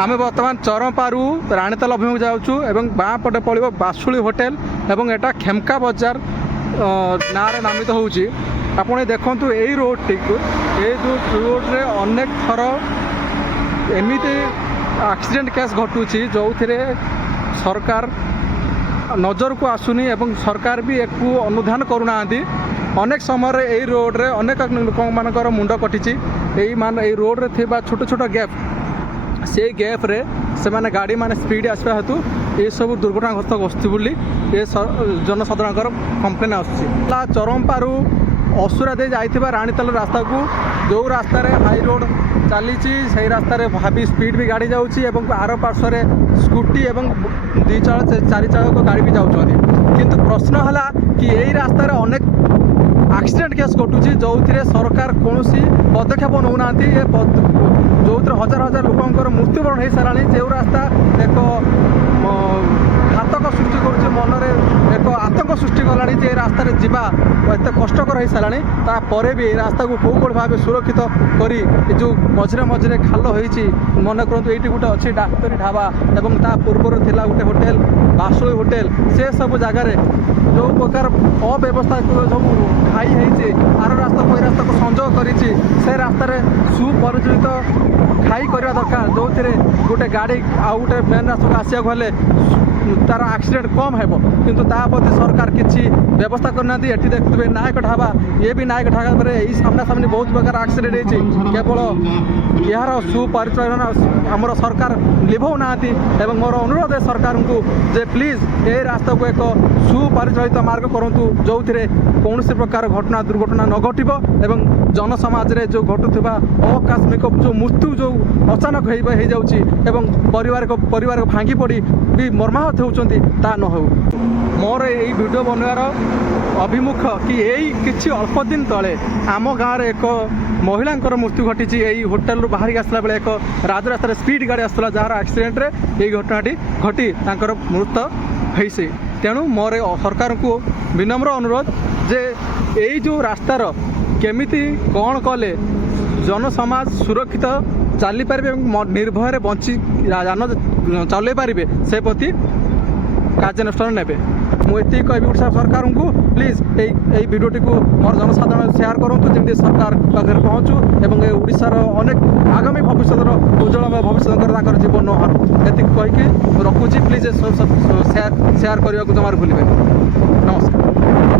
आम बर्तमान चरमपारू राणीताल अभिमुख जाऊँ एवं बाँ पटे पड़ो बासुली होटेल एवं एटा खेमका बजार ना नामित होउची। आपण देखु यही रोड टी ये जो रोड्रे अनेक थर एमती एक्सीडेंट केस घटुची जो थे सरकार नजर को आसुनी एवं सरकार भी एक अनुधान करूना। अनेक समय यही रोड्रे अनेक लोक मानकर मुंड कटिची। यही रोड्रे थिबा छोट छोट गैप से गैप रे से माने गाड़ी माने स्पीड आसवा हेतु ये सब दुर्घटनाग्रस्त गोष्ठी बोली ये जनसाधारण कंप्लेन आसुची। चरमपारू असुरा दे जाइथिबा राणीताल रास्ता को जो रास्ता रे हाई रोड चली से रास्ता रे भाभी स्पीड भी गाड़ी जाऊँगी एवं आर पार्श्व स्कूटी एवं दुई चारि चालक गाड़ी भी जाऊँगी। किंतु प्रश्न है कि यही रास्ता रे अनेक एक्सीडेंट केस घटुची जो सरकार कौन पदक्षेप नौना जो हजार हजार लोकर मृत्युवरण हो सारा जो रास्ता एक घातक सृष्टि कर मनरे एक आतंक सृष्टि कलानी जे रास्ता रे जीवा एत कष्टकर हो सारा तापर भी रास्ता को कौ कौन भाव सुरक्षित करी जो मझे मझे खाल होती मन करते ये गोटे अच्छी डाक्तरी ढाबा एवं ता पूर्वर थिला गोटे होटेल बासुली होटेल से सब जगार जो प्रकार अव्यवस्था सब खाई होती आर रास्ता कोई रास्ता को संजोग करी से रास्तार सुपरिचालित खाई करवा दरकार जो थे गोटे गाड़ी आउ गोटे मेन रास्ता को आसिया गले तार एक्सीडेंट कम है किंतु ताप्रति सरकार किसी व्यवस्था करना। ये देखुए नायक ढाबा ये भी नायक ढाबा यही सामना सामने बहुत प्रकार एक्सीडेंट होती केवल यार सुपरिचालन आमर सरकार लिभौना। मोर अनुरोध है सरकार को जे प्लीज ये रास्ता को एक सुपरिचालित मार्ग करूँ जो थे कौन प्रकार घटना दुर्घटना न घटव एवं जनसमाज रे जो घटुवा आकस्मिक जो मृत्यु जो अचानक हो जाऊँगी परिवार को भांगी पड़ी भी मर्माहत होती ता न हो। मोर यही वीडियो बनवार अभिमुख कि यही किसी अल्प दिन तले आम गाँव एक महिला मृत्यु घटी यही होटेल बाहर आसला बेले एक राजरास्तार स्पीड गाड़ी आसला जार एक्सीडेंट रे यही घटनाटी घटी तांकर मृत्यु होइसे। तेणु मोर सरकार को विनम्र अनुरोध जे यही जो रास्तार केमिति कौन कले जनसमाज सुरक्षित चली पारे निर्भय बंची यान चल पारे से प्रति कार्यानुष्ठान ने मुझे कह सरकार को प्लीज यही भिडियोटी को मोर जनसाधारण शेयर करूँ जमी सरकार पाखे पहुँचू एवं ओडिशार अनेक आगामी भविष्य उज्जवलमय भविष्य जीवन नहर ये कहीकि रखुची प्लीज शेयर करने को जमार भूलें। नमस्कार।